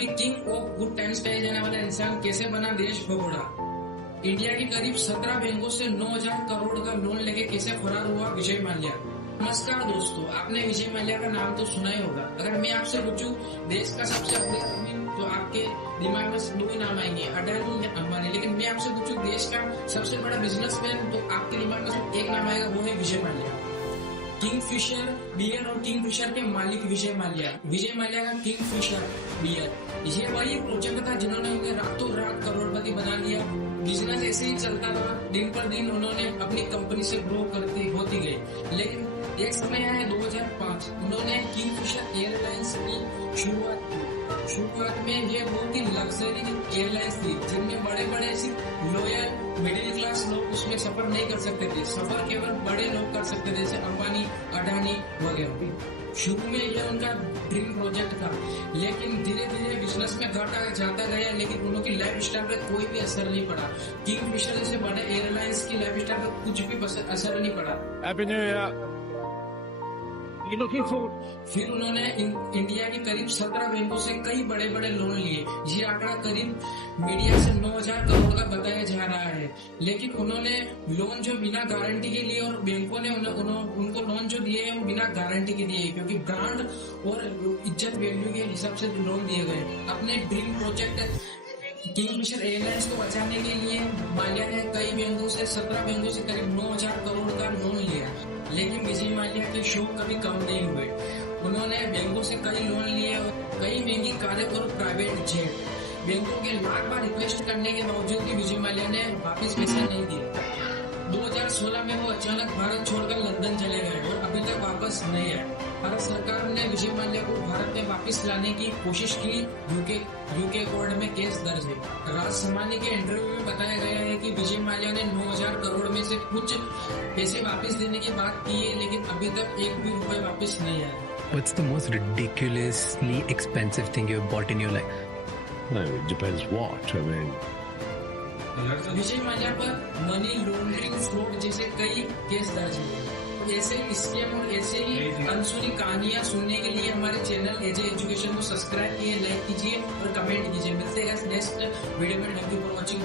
अभी king of good times कहे जाने वाला इंसान कैसे बना देश भगोड़ा। इंडिया के करीब 17 बैंकों से 9,000 करोड़ का लोन लेके कैसे फरार हुआ विजय माल्या। नमस्कार दोस्तों, आपने विजय माल्या का नाम तो सुना ही होगा। अगर मैं आपसे पूछूं देश का सबसे अमीर आदमी तो आपके दिमाग में 2 ही नाम आएंगे, अडानी या अंबानी। लेकिन मैं आपसे पूछूं देश का सबसे बड़ा बिजनेसमैन तो आपके दिमाग में सिर्फ एक नाम आएगा, वो है विजय माल्या। किंगफिशर बियर और किंगफिशर के मालिक विजय माल्या। विजय माल्या का किंगफिशर बियर ये वही प्रोजेक्ट था जिन्होंने उन्हें रातों रात करोड़पति बना लिया। बिजनेस ऐसे ही चलता रहा, दिन पर दिन उन्होंने अपनी कंपनी से ग्रो करती होती गई। लेकिन एक समय आया 2005, उन्होंने किंगफिशर एयरलाइंस की शुरुआत की। शुरुआत में ये बहुत ही लग्जरी एयरलाइंस थी जिनमें बड़े बड़े लोअर मिडिल क्लास लोग उसमें सफर नहीं कर सकते थे। सफर केवल बड़े लोग कर सकते थे, जैसे अंबानी, अडानी वगैरह। शुरू में यह उनका ड्रीम प्रोजेक्ट था, लेकिन धीरे धीरे बिजनेस में घाटा जाता गया, लेकिन उनकी लाइफ स्टाइल पर कोई भी असर नहीं पड़ा। किंगफिशर जैसे बड़े एयरलाइंस की लाइफ स्टाइल पर कुछ भी असर नहीं पड़ा। फिर उन्होंने इंडिया के करीब 17 बैंकों से कई बड़े बड़े लोन लिए। ये आंकड़ा करीब मीडिया से 9,000 करोड़ का बताया जा रहा है। लेकिन उन्होंने लोन जो बिना गारंटी के लिए, और बैंकों ने उनको लोन जो दिए हैं वो बिना गारंटी के दिए, क्योंकि ब्रांड और इज्जत वैल्यू के हिसाब से लोन दिए गए। अपने ड्रीम प्रोजेक्ट किंगफिशर एयरलाइंस को बचाने के लिए माल्या ने कई बैंकों से 17 बैंकों से करीब 9,000 करोड़ का लोन लिया। लेकिन विजय माल्या के शौक कभी कम नहीं हुए। उन्होंने बैंकों से कई लोन लिए और कई महंगी कारें और प्राइवेट जेट। बैंकों के लाख बार रिक्वेस्ट करने के बावजूद भी विजय माल्या ने वापस पैसा नहीं दिया। 2016 में वो अचानक भारत छोड़कर लंदन चले गए और अभी तक वापस नहीं आए। भारत सरकार ने विजय माल्या को भारत में वापस लाने की कोशिश की। यूके कोर्ट में केस दर्ज है। राजसमानी के इंटरव्यू में बताया गया है कि विजय माल्या ने 9,000 करोड़ में से कुछ पैसे वापस देने की बात की है, लेकिन अभी तक एक भी रुपए वापस नहीं आया। What's the most ridiculously expensive thing you've bought in your life? No, it depends what. I mean, Vijay Mallya पर मनी लॉन्ड्रिंग, फ्रॉड जैसे कई केस दर्ज हैं। ऐसे स्कैम और ऐसे ही अनसुनी कहानियां सुनने के लिए हमारे चैनल एजे एजुकेशन को सब्सक्राइब कीजिए, लाइक कीजिए और कमेंट कीजिए। मिलते हैं नेक्स्ट वीडियो में। Thank you for watching.